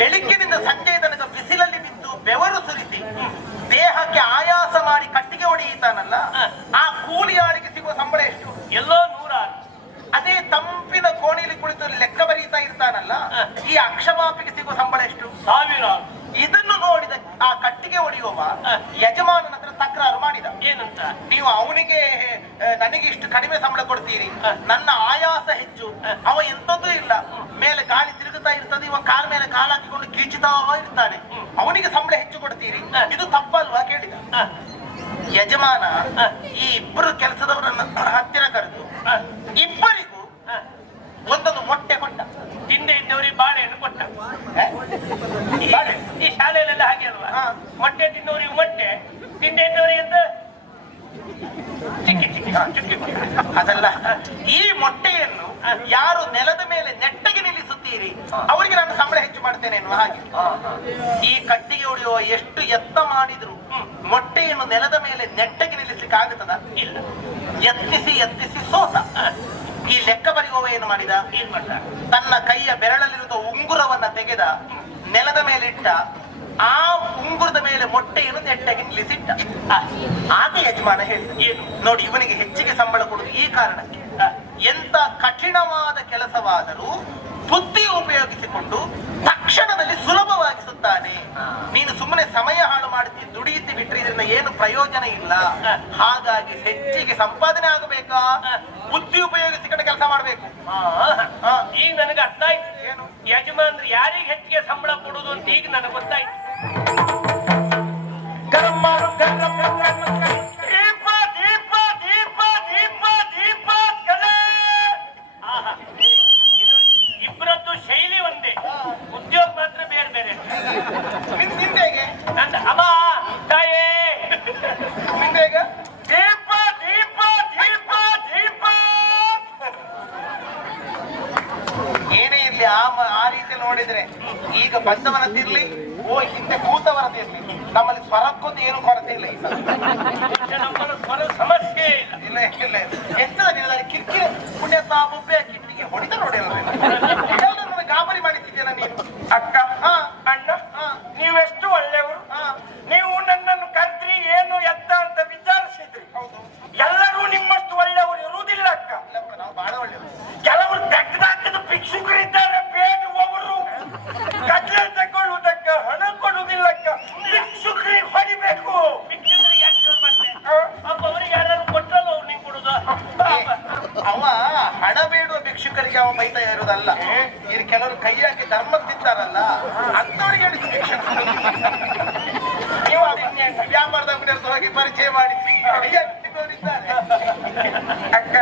ಬೆಳಿಗ್ಗಿನಿಂದ ಸಂಜೆ ತನಕ ಬಿಸಿಲಲ್ಲಿ ಬಿದ್ದು ಬೆವರು ಸುರಿಸಿ ದೇಹಕ್ಕೆ ಆಯಾಸ ಮಾಡಿ ಕಟ್ಟಿಗೆ ಹೊಡೆಯುತ್ತಾನಲ್ಲ, ಆ ಕೂಲಿಯಾಳಿಗೆ ಸಿಗುವ ಸಂಬಳ ಎಷ್ಟು? ಎಲ್ಲೋ 100. ಅದೇ ತಂಪಿನ ಕೋಣೆಯಲ್ಲಿ ಕುಳಿತು ಲೆಕ್ಕ ಬರೀತಾ ಇರ್ತಾನಲ್ಲ, ಈ ಅಕ್ಷಮಾಪಿಗೆ ಸಿಗುವ ಸಂಬಳ ಎಷ್ಟು? 1000. ಇದನ್ನು ನೋಡಿದ ಆ ಕಟ್ಟಿಗೆ ಹೊಡೆಯುವ ಯಜಮಾನನ ಹತ್ರ ತಕರಾರು ಮಾಡಿದ. ಏನಂತ? ನೀವು ಅವನಿಗೆ ನನಗೆ ಇಷ್ಟು ಕಡಿಮೆ ಸಂಬಳ ಕೊಡ್ತೀರಿ, ನನ್ನ ಆಯಾಸ ಹೆಚ್ಚು, ಅವ ಎಂತದ್ದು ಇಲ್ಲ, ಮೇಲೆ ಗಾಳಿ ತಿರುಗುತ್ತಾ ಇರ್ತದೆ, ಇವ ಕಾಲ ಮೇಲೆ ಕಾಲ ಹಾಕಿಕೊಂಡು ಕೀಚುತ್ತಾ ಇರ್ತಾನೆ, ಅವನಿಗೆ ಸಂಬಳ ಹೆಚ್ಚು ಕೊಡ್ತೀರಿ, ಇದು ತಪ್ಪಲ್ವಾ ಕೇಳಿದ. ಯಜಮಾನ ಈ ಇಬ್ಬರು ಕೆಲಸದವರನ್ನ ಹತ್ತಿರ ಕರೆದು ಇಬ್ಬರಿಗೂ ಒಂದೊಂದು ಮೊಟ್ಟೆ ಕೊಟ್ಟ. ತಿಂದೆ ಇದ್ದವರಿಗೆ ಬಾಳೆಹಣ್ಣು ಕೊಟ್ಟ. ಈ ಶಾಲೆಯಲ್ಲೆಲ್ಲ ಹಾಗೆ ಅಲ್ವಾ? ಮೊಟ್ಟೆ ತಿನ್ನೋರಿಗೆ ಮೊಟ್ಟೆ, ತಿಂದೆ ಇದ್ದವರಿಗೆ ಅಂತ ಚಿಕ್ಕಿ ಚಿಕ್ಕಿ ಚುಕ್ಕಿ ಕೊಟ್ಟ. ಅದಲ್ಲ, ಈ ಮೊಟ್ಟೆಯನ್ನು ಯಾರು ನೆಲದ ಮೇಲೆ ನೆಟ್ಟಗೆ ನಿಲ್ಲಿಸುತ್ತೀರಿ ಅವರಿಗೆ ನಾನು ಸಂಬಳ ಹೆಚ್ಚು ಮಾಡ್ತೇನೆ ಎನ್ನುವ ಹಾಗೆ. ಈ ಕಟ್ಟಿಗೆ ಹೊಡೆಯುವ ಎಷ್ಟು ಯತ್ನ ಮಾಡಿದ್ರು ಮೊಟ್ಟೆಯನ್ನು ನೆಲದ ಮೇಲೆ ನೆಟ್ಟಗೆ ನಿಲ್ಲಿಸಲಿಕ್ಕೆ ಆಗುತ್ತದ? ಇಲ್ಲ. ಯತ್ನಿಸಿ ಯತ್ನಿಸಿ ಸೋತ. ಈ ಲೆಕ್ಕ ಬರೆಯುವವ ಏನು ಮಾಡಿದ? ಏನ್ ಮಾಡ್ದ? ತನ್ನ ಕೈಯ ಬೆರಳಲ್ಲಿರುವ ಉಂಗುರವನ್ನ ತೆಗೆದ, ನೆಲದ ಮೇಲೆ ಇಟ್ಟ, ಆ ಉಂಗುರದ ಮೇಲೆ ಮೊಟ್ಟೆಯನ್ನು ನೆಟ್ಟಗೆ ನಿಲ್ಲಿಸಿಟ್ಟ. ಆಗ ಯಜಮಾನ ಹೇಳಿದ, ಏನು ನೋಡಿ, ಇವನಿಗೆ ಹೆಚ್ಚಿಗೆ ಸಂಬಳ ಕೊಡುವುದು ಈ ಕಾರಣಕ್ಕೆ, ಎಂತ ಕಠಿಣವಾದ ಕೆಲಸವಾದರೂ ಬುದ್ಧಿ ಉಪಯೋಗಿಸಿಕೊಂಡು ತಕ್ಷಣದಲ್ಲಿ ಸುಲಭವಾಗಿಸುತ್ತಾನೆ. ನೀನು ಸುಮ್ಮನೆ ಸಮಯ ಹಾಳು ಮಾಡುತ್ತಿ ದುಡಿಯುತ್ತಿ ಬಿಟ್ಟರೆ ಇದರಿಂದ ಏನು ಪ್ರಯೋಜನ ಇಲ್ಲ. ಹಾಗಾಗಿ ಹೆಚ್ಚಿಗೆ ಸಂಪಾದನೆ ಆಗಬೇಕಾ, ಬುದ್ಧಿ ಉಪಯೋಗಿಸಿಕೊಂಡು ಕೆಲಸ ಮಾಡಬೇಕು. ಈಗ ನನಗೆ ಅರ್ಥ ಆಯ್ತು. ಏನು? ಯಜಮಾನ್ರು ಯಾರಿಗೆ ಹೆಚ್ಚಿಗೆ ಸಂಬಳ ಕೊಡುದು ಅಂತ ಈಗ ನನಗೆ ಗೊತ್ತಾಯ್ತು. ದೀಪ ದೀಪ ದೀಪ ದೀಪ ದೀಪ ಕಲೆ. ಇದು ಇಬ್ಬರದ್ದು ಶೈಲಿ ಒಂದೇ, ಉದ್ಯೋಗ ಮಾತ್ರ ಬೇರೆ ಬೇರೆ. ನಿಂದೆಗೆ ನಂದ ಅಮ್ಮ ತಾಯೇ ನಿಂದೆಗ ದೀಪ ದೀಪ ದೀಪ ದೀಪ. ಏನೇ ಇರ್ಲಿ, ಆ ರೀತಿ ನೋಡಿದ್ರೆ ಈಗ ಬಂದವನದ್ದಿರ್ಲಿ, ಹಿಂದೆ ಕೂತವರದಿರ್ಲಿ, ನಮ್ಮಲ್ಲಿ ಸ್ವರಕ್ಕೊಂದು ಏನು ಕೊರತೆ ಇಲ್ಲ. ಸ್ವರ ಸಮಸ್ಯೆ ಇಲ್ಲ ಇಲ್ಲ ಎಷ್ಟದ ಕಿರಿಕಿರಿ ಪುಣ್ಯತಾ ಬೊಬ್ಬೆ ಕಿಟ್ಟಿಗೆ ಹೊಡಿತ ನೋಡಿ ಎಲ್ಲರೂ ಗಾಬರಿ ಮಾಡಿಸಿದ್ದೇನ ನೀನು. ಅಕ್ಕ, ಅಣ್ಣ, ನೀವೆಷ್ಟು ಒಳ್ಳೆಯವರು. ನೀವು ನನ್ನನ್ನು ಕರ್ದ್ರಿ ಏನು ಎತ್ತ ಅಂತ ವಿಚಾರಿಸಿದ್ರಿ. ಎಲ್ಲರೂ ನಿಮ್ಮಷ್ಟು ಒಳ್ಳೆಯವರು ಇರುವುದಿಲ್ಲ ಅಕ್ಕ. ನಾವು ಬಹಳ ಒಳ್ಳೆಯವರು. ಕೆಲವರು ತೆಗೆದಾಕಿದ ಭಿಕ್ಷುಕರಿದ್ದಾರೆ, ಬೇಡುವವರು ಕಟ್ಲೆ ತಗೊಳ್ಳುವುದಕ್ಕೆ ಹಣ ಕೊಡುವುದಿಲ್ಲ ಅಕ್ಕ. ಭಿಕ್ಷುಕರಿಗೆ ಹೊಡಿಬೇಕು. ಭಿಕ್ಷುಕರಿಗೆ ಯಾಕೆ ಮಾಡ್ತೆ? ಪಾಪ ಅವರಿಗೆ ಯಾರು ಕೊಟ್ಟಲ್ಲ, ಅವ್ರು ನಿಂಗೆ ಕೊಡುದ? ಅವ ಹಣ ಬೇಡುವ ಭಿಕ್ಷುಕರಿಗೆ ಅವ ಬೈತಾ ಇರುವುದಲ್ಲ, ಇಲ್ಲಿ ಕೆಲವರು ಕೈ ಹಾಕಿ ಧರ್ಮ ತಿಂತಾರಲ್ಲ ಅಂತವರಿಗೆ ಹೇಳಿದ ಭಿಕ್ಷುಕ. ನೀವು ವ್ಯಾಪಾರದ ಅಂಗಡಿಯಲ್ಲಿ ಹೋಗಿ ಪರಿಚಯ ಮಾಡಿ ಕೈ ಹಾಕಿ ತಿನ್ನೋರಿದ್ದಾರೆ. ಅಕ್ಕ